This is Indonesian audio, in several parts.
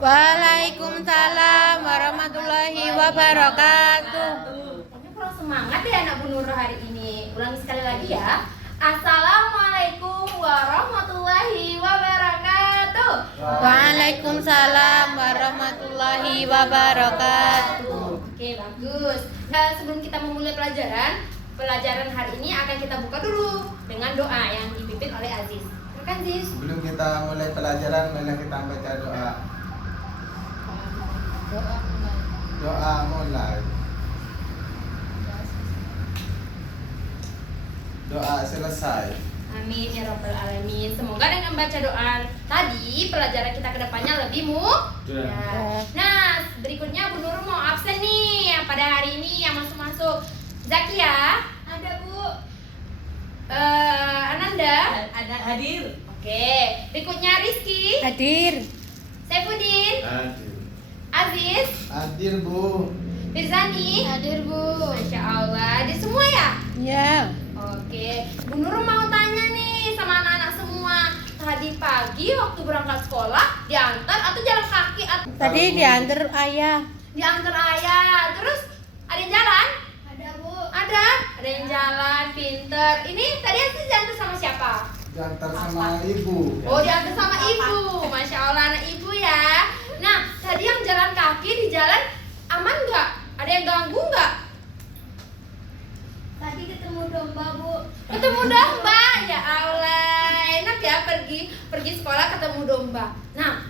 Waalaikumsalam warahmatullahi wabarakatuh. Kayaknya kurang semangat ya anak Bu Nurul hari ini. Ulangi sekali lagi ya. Assalamualaikum warahmatullahi wabarakatuh. Waalaikumsalam warahmatullahi wabarakatuh. Oke, bagus. Nah, sebelum kita memulai pelajaran hari ini akan kita buka dulu dengan doa yang dipimpin oleh Aziz. Silakan Aziz. Sebelum kita mulai pelajaran, mari kita baca doa. Doa mulai. Doa selesai. Amin ya rabbal alamin. Semoga dengan baca doa tadi pelajaran kita kedepannya lebih mudah. Nah, berikutnya Bu Nurul mau absen nih yang pada hari ini yang masuk. Zakia, ada Bu. Ananda, Ada hadir. oke. Berikutnya Rizky, Hadir. Saifuddin, Hadir. Aziz, Hadir Bu. Firzani, Hadir, Bu. Masya Allah, hadir semua ya? Ya. Oke, Bu Nurul mau tanya nih sama anak-anak semua. Tadi pagi waktu berangkat sekolah diantar atau jalan kaki atau Tadi diantar ayah. diantar ayah? Terus ada yang jalan? Ada Bu. Ada yang jalan, pinter. Ini tadi Aziz diantar sama siapa? Diantar sama ibu. Oh, diantar sama ibu. Masya Allah, anak ibu ya. Nah, tadi yang jalan kaki di jalan aman nggak? Ada yang ganggu nggak? Tadi ketemu domba Bu. Ketemu domba, ya Allah, enak ya pergi sekolah ketemu domba. Nah,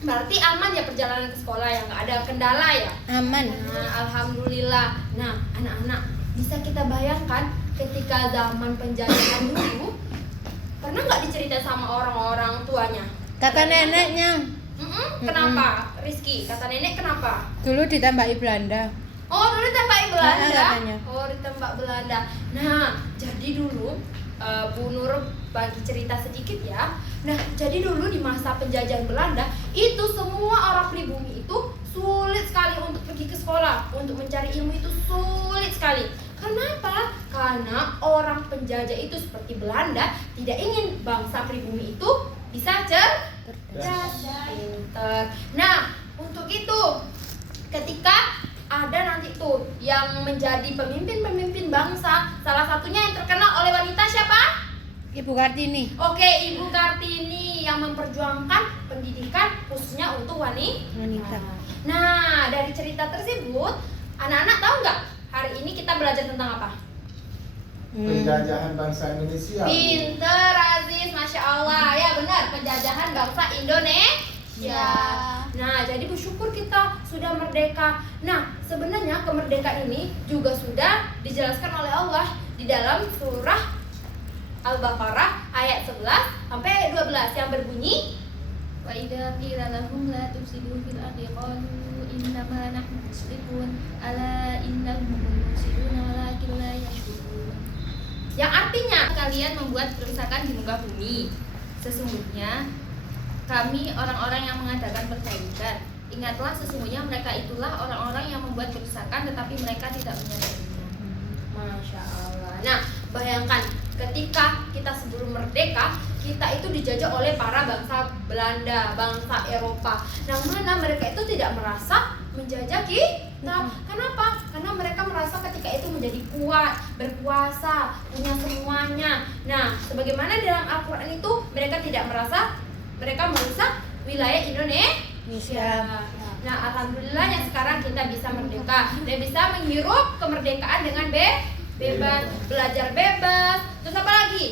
berarti aman ya perjalanan ke sekolah ya, nggak ada kendala ya? Aman. Nah, alhamdulillah. Nah, anak-anak bisa kita bayangkan ketika zaman penjajahan dulu, pernah nggak diceritain sama orang-orang tuanya? Kata neneknya, Kenapa, Rizky? Kata nenek kenapa? dulu ditembaki Belanda. Oh, dulu ditembak Belanda. katanya. Oh, ditembak Belanda. Nah, jadi dulu Bu Nur bagi cerita sedikit ya. Nah, jadi dulu di masa penjajahan Belanda itu semua orang pribumi itu sulit sekali untuk pergi ke sekolah, untuk mencari ilmu itu sulit sekali. Kenapa? Karena orang penjajah itu seperti Belanda tidak ingin bangsa pribumi itu bisa cerdas, pinter. Nah, untuk itu ketika ada nanti tuh yang menjadi pemimpin bangsa, salah satunya yang terkenal oleh wanita siapa? Ibu Kartini. Oke, Ibu Kartini yang memperjuangkan pendidikan khususnya untuk Wanita. Nah, dari cerita tersebut, anak-anak tahu nggak hari ini kita belajar tentang apa? Penjajahan bangsa Indonesia. Pinter, Aziz, Masya Allah. Ya benar, penjajahan bangsa Indonesia. Nah, jadi bersyukur kita sudah merdeka. Nah, sebenarnya kemerdekaan ini juga sudah dijelaskan oleh Allah di dalam surah Al-Baqarah ayat 11 sampai ayat 12 yang berbunyi Wa idza qila lahum la tufsidu fil ardi qalu innama nahnu muslihun ala innahum mufsiduna walakin la yashkurun. yang artinya Kalian membuat kerusakan di muka bumi. Sesungguhnya kami orang-orang yang mengadakan perbaikan. Ingatlah sesungguhnya mereka itulah orang-orang yang membuat kerusakan tetapi mereka tidak menyadarinya. Masya Allah. Nah, bayangkan ketika kita sebelum merdeka, kita itu dijajah oleh para bangsa Belanda, bangsa Eropa. Nah, mana mereka itu tidak merasa menjajah kita. Kenapa? Karena mereka merasa ketika itu menjadi kuat, berkuasa, punya semuanya. Nah, sebagaimana dalam Al-Quran itu mereka tidak merasa mereka merusak wilayah Indonesia. Nah, alhamdulillah yang sekarang kita bisa merdeka dan bisa menghirup kemerdekaan dengan bebas, belajar bebas. Terus apa lagi?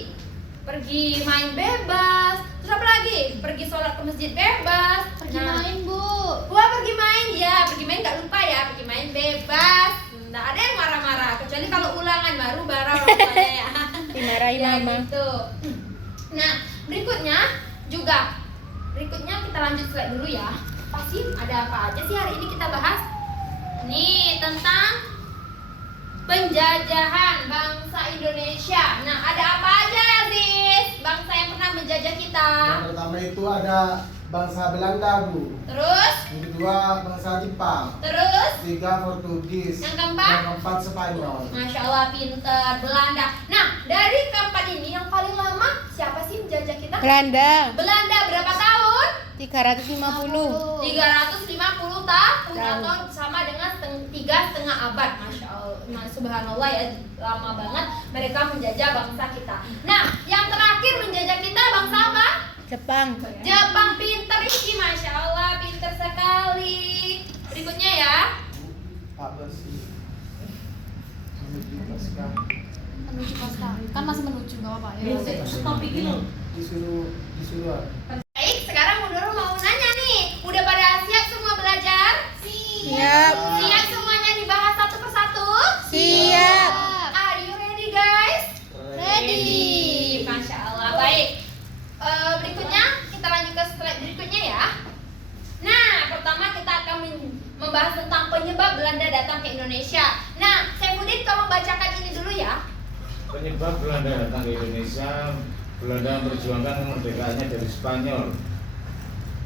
Pergi main bebas. Terus apa lagi? Pergi sholat ke masjid bebas. Pergi main Bu. Wah, pergi main ya. Pergi main nggak lupa ya. Pergi main bebas. Nggak ada yang marah-marah. Kecuali kalau ulangan baru orang tuanya ya. Dimarahi Ya mama. gitu. Nah, berikutnya kita lanjut slide dulu ya. Pasti ada apa aja sih hari ini kita bahas? Nih, tentang penjajahan bangsa Indonesia. Nah, ada apa aja Aziz? Bangsa yang pernah menjajah kita. Yang pertama itu ada bangsa Belanda Bu. Terus, Yang kedua bangsa Jepang. terus, Tiga Portugis. Yang keempat? Yang keempat Spanyol. Masya Allah, pinter, Belanda. Nah, dari keempat ini yang paling lama siapa sih menjajah kita? Belanda. Belanda berapa tahun? 300 350. 350 tahun Tahun. atau sama dengan 3,5 abad. Masya Allah, subhanallah ya, lama banget mereka menjajah bangsa kita. Nah, yang terakhir menjajah kita bangsa apa? Jepang. Jepang. Pinter Rizky, Masya Allah, pinter sekali. Berikutnya ya. Apa sih? Menuju pasca. Menuju pasca. Kan masih menuju nggak apa-apa ya. Disuruh. Baik, sekarang Bu Nurul mau nanya nih, udah pada siap semua belajar? Siap. Siap semuanya dibahas satu persatu? Siap. Are you ready guys? Ready. Masya Allah. Baik. Berikutnya kita lanjut ke slide berikutnya ya. Nah, pertama kita akan membahas tentang penyebab Belanda datang ke Indonesia. Nah, Saifuddin kamu bacakan ini dulu ya. Penyebab Belanda datang ke Indonesia, Belanda memperjuangkan kemerdekaannya dari Spanyol.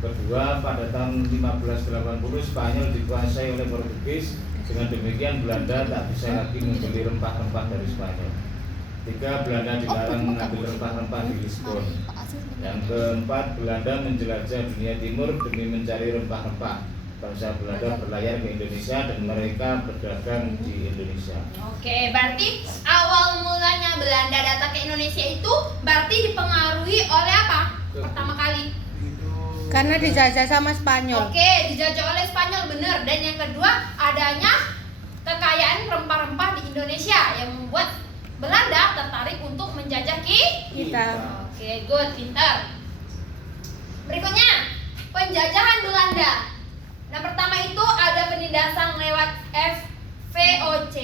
Kedua, pada tahun 1580 Spanyol dikuasai oleh Portugis. Dengan demikian Belanda tak bisa lagi membeli rempah-rempah dari Spanyol. Tiga, Belanda dilarang mengambil rempah-rempah di Lisbon. Yang keempat, Belanda menjelajah dunia timur demi mencari rempah-rempah. Bangsa Belanda berlayar ke Indonesia dan mereka berdagang di Indonesia. Oke, berarti awal mulanya Belanda datang ke Indonesia itu berarti dipengaruhi oleh apa? Pertama kali. Karena dijajah sama Spanyol. Oke, dijajah oleh Spanyol benar. Dan yang kedua, adanya kekayaan rempah-rempah di Indonesia yang membuat Belanda tertarik untuk menjajah Kita. Oke, good, pintar. Berikutnya, penjajahan Belanda. Nah, pertama itu ada penindasan lewat VOC.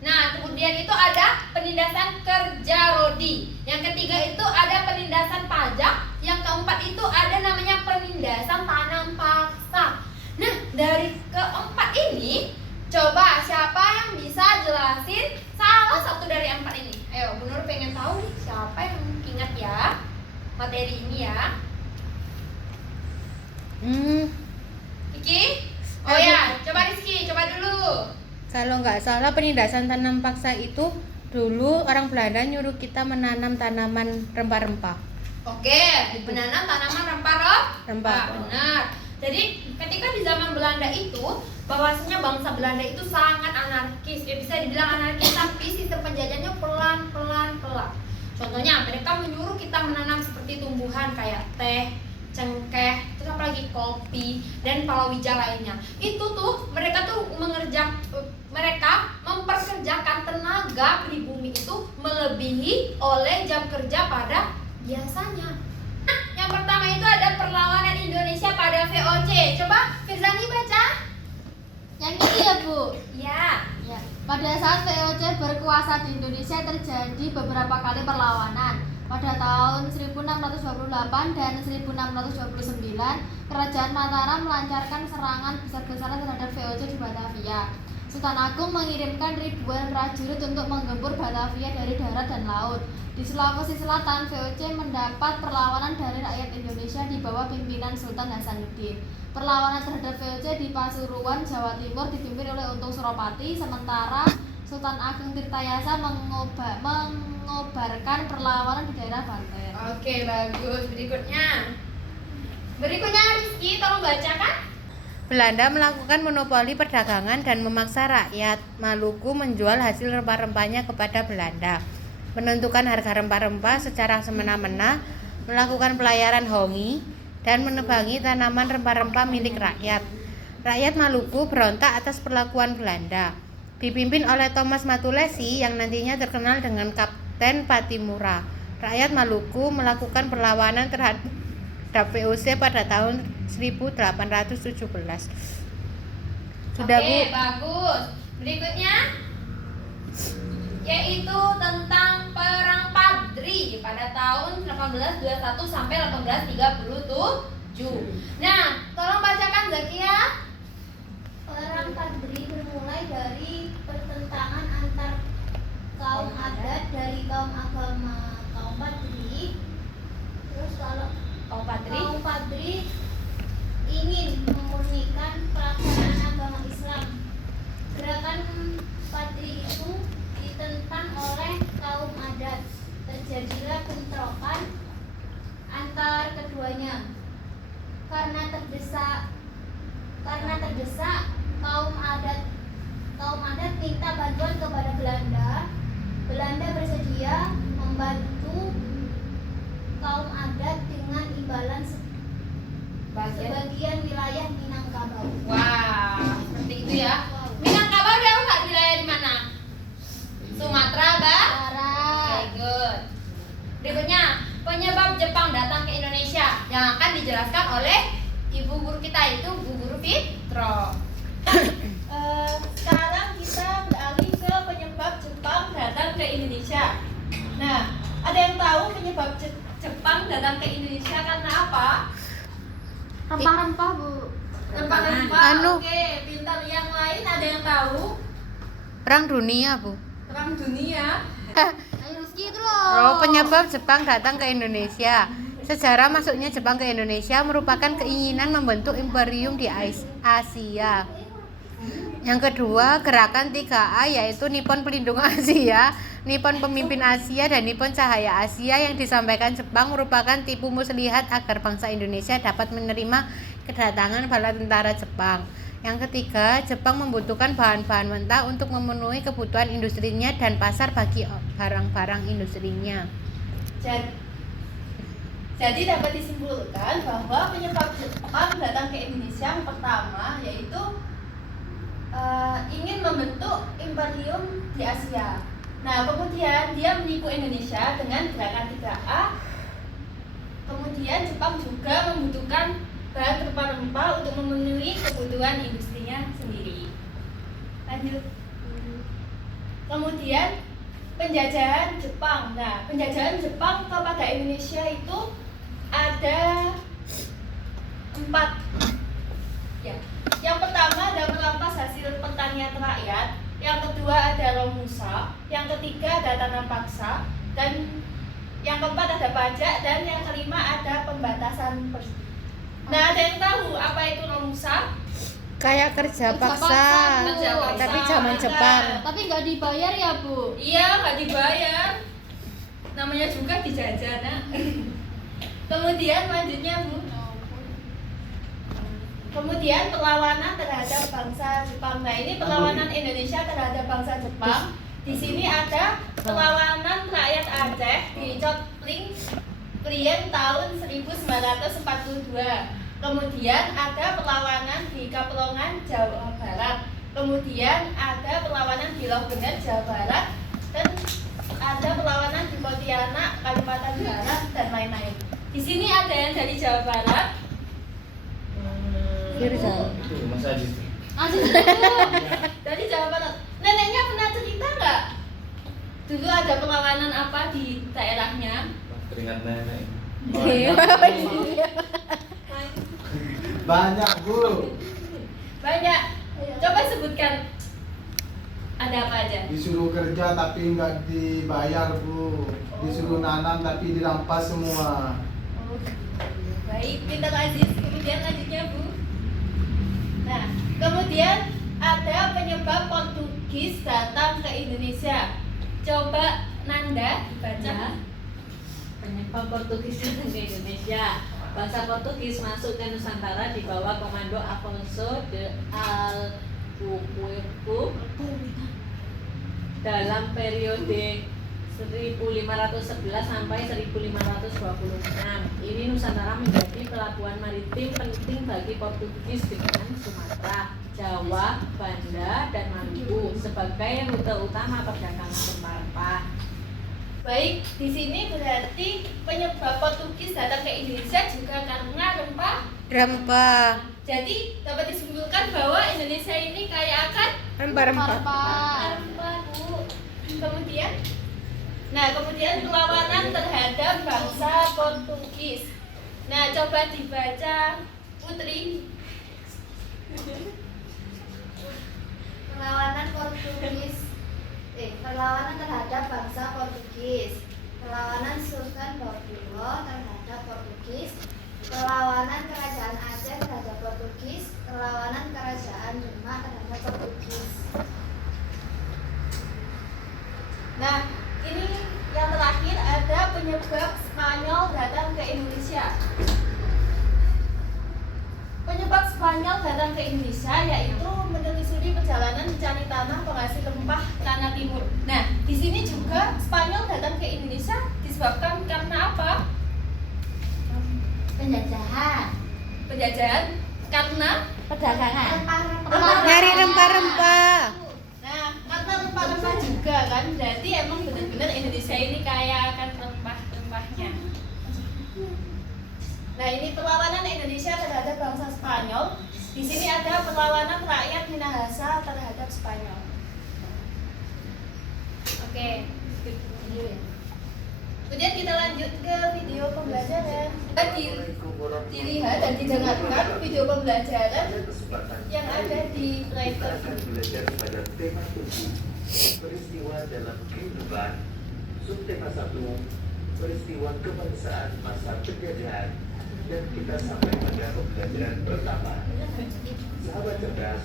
Nah, kemudian itu ada penindasan kerja rodi. Yang ketiga itu ada penindasan pajak. Yang keempat itu ada namanya penindasan tanam paksa. Nah, dari keempat ini, coba siapa yang bisa jelasin salah satu dari empat ini? Ayo, Bu Nur pengen tahu nih siapa yang ingat ya materi ini ya. Iki? Oh ya, coba Rizky, coba dulu. Kalau nggak salah penindasan tanam paksa itu dulu orang Belanda nyuruh kita menanam tanaman rempah-rempah. Oke, menanam tanaman rempah-rempah. Rempah. Benar. Jadi ketika di zaman Belanda itu, bahwasanya bangsa Belanda itu sangat anarkis. Ya bisa dibilang anarkis, tapi sistem penjajahnya pelan-pelan. Contohnya, mereka menyuruh kita menanam seperti tumbuhan kayak teh, cengkeh, terus apalagi kopi dan palawija lainnya. Itu tuh mereka memperkerjakan tenaga pribumi itu melebihi oleh jam kerja pada biasanya. Nah, yang pertama itu ada perlawanan Indonesia pada VOC. Coba Firzani baca. Yang ini ya Bu. Ya. Ya. Pada saat VOC berkuasa di Indonesia terjadi beberapa kali perlawanan. Pada tahun 1628 dan 1629, Kerajaan Mataram melancarkan serangan besar-besaran terhadap VOC di Batavia. Sultan Agung mengirimkan ribuan prajurit untuk menggempur Batavia dari darat dan laut. Di Sulawesi Selatan, VOC mendapat perlawanan dari rakyat Indonesia di bawah pimpinan Sultan Hasanuddin. Perlawanan terhadap VOC di Pasuruan, Jawa Timur dipimpin oleh Untung Suropati, sementara Sultan Agung Tirtayasa mengobarkan perlawanan di daerah Banten. Oke, bagus. Berikutnya Rizky, tolong bacakan. Belanda melakukan monopoli perdagangan dan memaksa rakyat Maluku menjual hasil rempah-rempahnya kepada Belanda. Menentukan harga rempah-rempah secara semena-mena, melakukan pelayaran hongi, dan menebangi tanaman rempah-rempah milik rakyat. Rakyat Maluku berontak atas perlakuan Belanda. Dipimpin oleh Thomas Matulesi yang nantinya terkenal dengan Kapten Patimura. Rakyat Maluku melakukan perlawanan terhadap VOC pada tahun 1817. Sudah, Oke, Bu? bagus. Berikutnya yaitu tentang Perang Padri pada tahun 1821 sampai 1837. Nah, tolong bacakan Zakia. Perang Padri bermulai dari pertentangan antar kaum adat dari kaum agama kaum Padri. Terus kalau Kaum Padri. kaum Padri ingin memurnikan pelaksanaan agama Islam. Gerakan Padri itu ditentang oleh kaum adat. Terjadilah bentrokan antar keduanya. Karena terdesak kaum adat minta bantuan kepada Belanda. Belanda bersedia membantu kaum adat dengan imbalan sebagian wilayah Minangkabau. Wah, seperti itu ya. Minangkabau dia nggak wilayah di mana? Sumatera, Oke, good. Berikutnya, penyebab Jepang datang ke Indonesia yang akan dijelaskan oleh ibu guru kita, itu Bu Guru Fitro. Sekarang kita beralih ke penyebab Jepang datang ke Indonesia. Nah, ada yang tahu penyebab Jepang datang ke Indonesia karena apa? Rempah-rempah, Bu. Rempah-rempah. Anu. Oke, pintar. Yang lain ada yang tahu? Perang dunia, Bu. Perang dunia. Ayo Rizky itu loh. Oh, penyebab Jepang datang ke Indonesia. Sejarah masuknya Jepang ke Indonesia merupakan keinginan membentuk imperium di Asia. Yang kedua, gerakan 3A yaitu Nippon Pelindung Asia, Nippon Pemimpin Asia, dan Nippon Cahaya Asia yang disampaikan Jepang merupakan tipu muslihat agar bangsa Indonesia dapat menerima kedatangan bala tentara Jepang. Yang ketiga, Jepang membutuhkan bahan-bahan mentah untuk memenuhi kebutuhan industrinya dan pasar bagi barang-barang industrinya. Jadi dapat disimpulkan bahwa penyebab Jepang datang ke Indonesia yang pertama yaitu ingin membentuk imperium di Asia. Nah, kemudian dia menipu Indonesia dengan gerakan 3A. Kemudian Jepang juga membutuhkan bahan rempah-rempah untuk memenuhi kebutuhan industrinya sendiri. Lanjut. Kemudian penjajahan Jepang. Nah, penjajahan Jepang kepada Indonesia itu ada 4. Ya. Yang pertama ada merampas hasil pertanian rakyat. Yang kedua ada Romusa. Yang ketiga ada tanam paksa. Dan yang keempat ada pajak. Dan yang kelima ada pembatasan persekusi. Nah, ada yang tahu apa itu Romusa? Kayak kerja paksa, Kerja paksa. tapi zaman Jepang. Tapi nggak dibayar ya, Bu? Iya, nggak dibayar. Namanya juga dijajah, Nak. Kemudian lanjutnya, Bu. Kemudian perlawanan terhadap bangsa Jepang. Nah, ini perlawanan Indonesia terhadap bangsa Jepang. Di sini ada perlawanan rakyat Aceh di Copling Klien tahun 1942. Kemudian ada perlawanan di Kapelongan, Jawa Barat. Kemudian ada perlawanan di Loh Bener, Jawa Barat. Dan ada perlawanan di Pontianak, Kalimantan Barat, dan lain-lain. Di sini ada yang dari Jawa Barat. Itu Mas Aziz. Aziz dulu. Dari Jawa Barat. Neneknya pernah cerita nggak? Dulu ada perlawanan apa di daerahnya? Keringat nenek. Banyak, Bu. Banyak. Coba sebutkan. Ada apa aja? Disuruh kerja tapi nggak dibayar, Bu. Disuruh nanam tapi dirampas semua. Oh, baik, pintar Aziz. Kemudian lanjutnya, Bu. Nah, kemudian ada penyebab Portugis datang ke Indonesia. Coba Nanda dibaca. Penyebab Portugis datang ke Indonesia. Bangsa Portugis masuk ke Nusantara di bawah komando Afonso de Albuquerque dalam periode 1511 sampai 1526. Ini Nusantara menjadi pelabuhan maritim penting bagi Portugis dengan Sumatera, Jawa, Banda, dan Maluku sebagai rute utama perdagangan rempah-rempah. Baik, di sini berarti penyebab Portugis datang ke Indonesia juga karena Rempah. Jadi dapat disimpulkan bahwa Indonesia ini kaya akan Rempah-rempah. rempah, Bu. Kemudian perlawanan terhadap bangsa Portugis. Nah, coba dibaca Putri. Perlawanan terhadap bangsa Portugis, perlawanan Sultan Baudouin terhadap Portugis, perlawanan kerajaan Aceh terhadap Portugis, perlawanan kerajaan Demak terhadap Portugis. Nah, ini yang terakhir ada penyebab Spanyol datang ke Indonesia. datang ke Indonesia yaitu menelusuri perjalanan mencari tanah penghasil rempah tanah timur. Nah, di sini juga Spanyol datang ke Indonesia disebabkan karena apa? Penjajahan. Penjajahan karena Perdagangan. Rempah-rempah. Nyari rempah-rempah. nah, karena rempah-rempah juga kan. Jadi emang benar-benar Indonesia ini kaya akan rempah-rempahnya. Nah, ini perlawanan Indonesia terhadap bangsa Spanyol. Di sini ada perlawanan rakyat Minahasa terhadap Spanyol. Oke. Kemudian kita lanjut ke video pembelajaran. Dilihat dan didengarkan video pembelajaran yang ada di writer. Belajar pada tema 7 peristiwa dalam kehidupan. Subtema 1 peristiwa kebangsaan masa penjajahan, dan kita sampai pada pembelajaran pertama. Sahabat cerdas,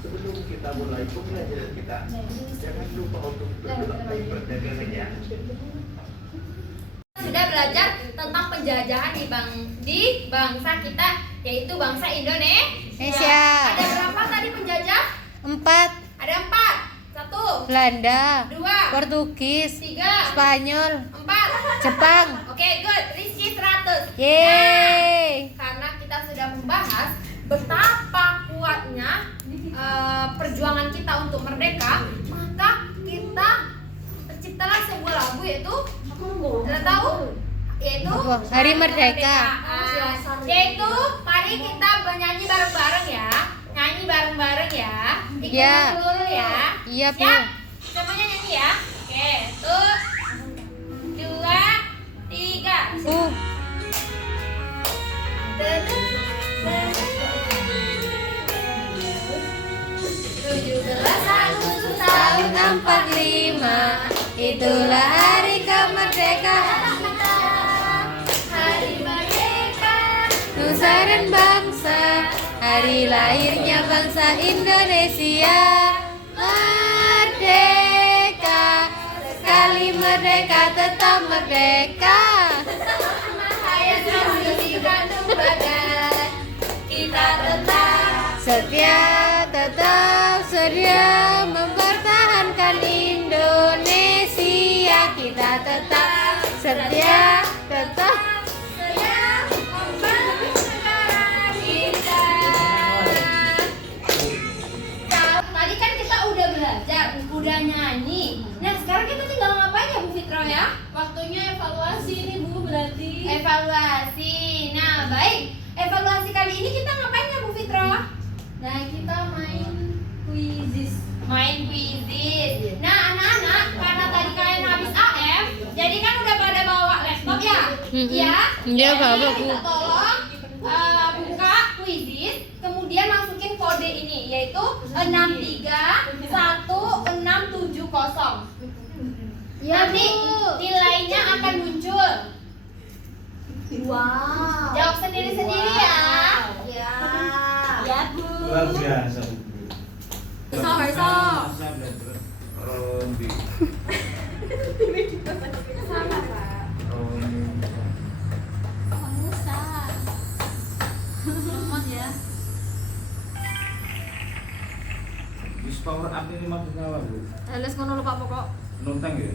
sebelum kita mulai pembelajaran kita, jangan lupa untuk berdoa baik perdagangannya. Sudah belajar tentang penjajahan di bangsa kita, yaitu bangsa Indonesia. Ada berapa tadi penjajah? 4. Ada 4. 1, Belanda, 2, Portugis, 3, Spanyol, 4. Jepang. Oke, good. Rizky 100. Yeay. Karena kita sudah membahas betapa kuatnya perjuangan kita untuk merdeka, maka kita terciptalah sebuah lagu yaitu sudah tahu? Yaitu Hari Merdeka. Yaitu mari kita bernyanyi bareng-bareng ya. Nyanyi bareng-bareng ya. Ikut Ya. seluruh ya. Iya, Bu. Siap? Semuanya nyanyi ya. Oke, 1, 2, 3. Bu. 17 Agustus Tahun 45, itulah hari kemerdekaan Hari Merdeka. Nusa dan bangsa, hari lahirnya bangsa Indonesia. Merdeka, sekali merdeka tetap merdeka. Hayat revolusi Bandung Barat. Kita tetap sedia mempertahankan Indonesia. Kita tetap setia, tetap membangun negara kita. Tadi kan kita udah belajar, udah nyanyi. Nah, sekarang kita tinggal ngapain ya, Bu Fitro ya? Waktunya evaluasi ini Bu berarti. Evaluasi. Nah, baik. Evaluasi kali ini kita ngapain ya, Bu Fitro? Nah, kita main kuisis. Main kuisis. Nah, anak-anak, karena tadi kalian habis AM, jadi kan udah pada bawa laptop ya? Iya. Iya, bawa, Jadi Bu. kita tolong buka kuisis, kemudian masukin kode ini, yaitu 631670. Nanti nilainya akan muncul. Wow. Jawab sendiri-sendiri ya. Ya. Ya, Bu. Luar biasa, Bu. Bisa. Rondi. Wis power up ini maksudnya apa, Bu? Les ngono lupa pokok. Nonton ya?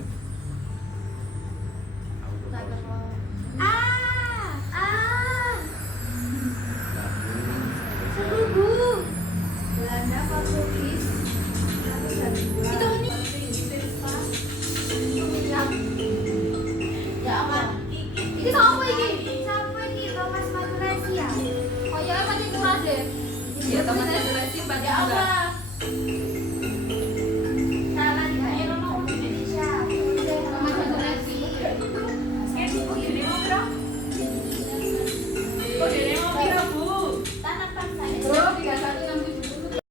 Belanda, Portugis, Itu ini. ya apa? Ini sama iki. Siapa ini? Thomas Malaysia. Oh ya, apa ini kelas deh? Ya, Thomas Malaysia Ya apa? Salah ya, Indonesia. Thomas Malaysia. Tanah bangsa. Bro, 3167.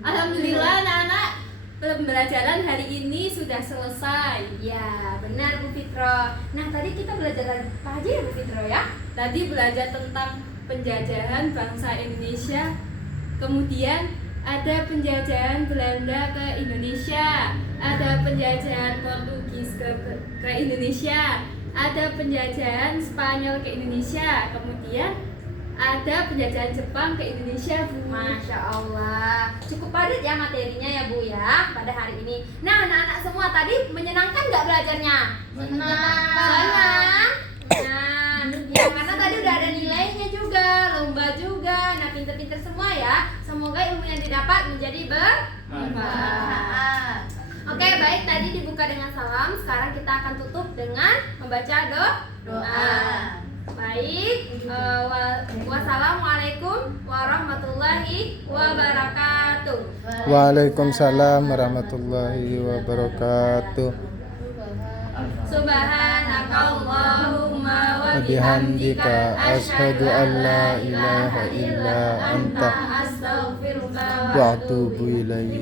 Alhamdulillah anak-anak, pembelajaran hari ini sudah selesai. Ya, benar Bu Fitro. Nah, tadi kita belajar apa aja ya Bu Fitro ya? Tadi belajar tentang penjajahan bangsa Indonesia. Kemudian ada penjajahan Belanda ke Indonesia, ada penjajahan Portugis ke Indonesia, ada penjajahan Spanyol ke Indonesia, kemudian ada penjajahan Jepang ke Indonesia, Bu. Masya Allah, cukup padat ya materinya ya Bu ya pada hari ini. Nah anak-anak semua tadi menyenangkan nggak belajarnya? Senang. Nah, ya karena tadi udah ada nilainya juga, lomba juga. Nah pinter-pinter semua ya. Semoga ilmu yang didapat menjadi bermanfaat. Oke baik, tadi dibuka dengan salam. Sekarang kita akan tutup dengan membaca doa. Baik, wassalamualaikum warahmatullahi wabarakatuh. Waalaikumsalam warahmatullahi wabarakatuh. Subhanakallahumma wa Bihamdika asyhadu an la ilaha illa anta astaghfiruka wa atubu ilaik.